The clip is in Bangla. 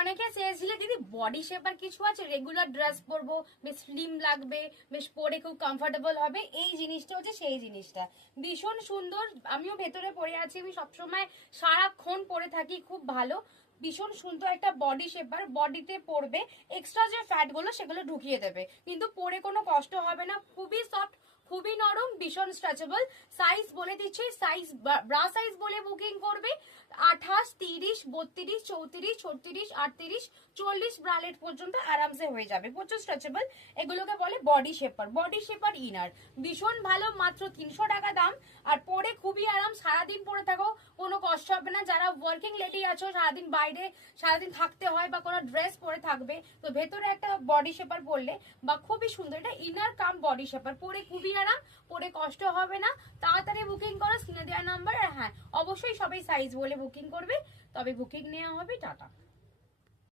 অনেকে চেয়েছিলে দিদি বডি শেপার কিছু আছে, রেগুলার ড্রেস পরবো, বেশ স্লিম লাগবে, বেশ পরে খুব কমফোর্টেবল হবে, এই জিনিসটা হচ্ছে সেই জিনিসটা। ভীষণ সুন্দর, আমিও ভেতরে পরে আছি, আমি সবসময় সারাক্ষণ পরে থাকি, খুব ভালো, ভীষণ সুন্দর একটা বডি শেপার। বডিতে পড়বে, এক্সট্রা যে ফ্যাট গুলো সেগুলো ঢুকিয়ে দেবে, কিন্তু পরে কোনো কষ্ট হবে না, খুবই সফট, খুবই নরম, ভীষণ স্ট্রেচেবল। সাইজ বলে দিচ্ছি, সাইজ ব্রা সাইজ বলে বুকিং করবে 28, 30, 32, 34, 36, 38, 40 ব্রালেট পর্যন্ত আরামসে হয়ে যাবে, প্রচুর স্ট্রেচেবল। এগুলোকে বলে body shaper. Body shaper inner ভীষণ ভালো, মাত্র 300 টাকা দাম, আর পরে খুবই আরাম, সারাদিন পরে থাকো, কোনো কষ্ট হবে না। যারা ওয়ার্কিং লেডি আছো, সারাদিন বাইরে সারাদিন থাকতে হয় বা কোনো ড্রেস পরে থাকবে, তো ভেতরে একটা বডি শেপার পরলে বা খুবই সুন্দর, এটা ইনার কাম বডি শেপার, পরে খুবই আরাম, পরে কষ্ট হবে না। তাড়াতাড়ি বুকিং করো, স্ক্রিনে দেওয়া নাম্বার। আর হ্যাঁ, অবশ্যই সবাই সাইজ বলে বুকিং করবে, তবে বুকিং নেওয়া হবে। টাটা।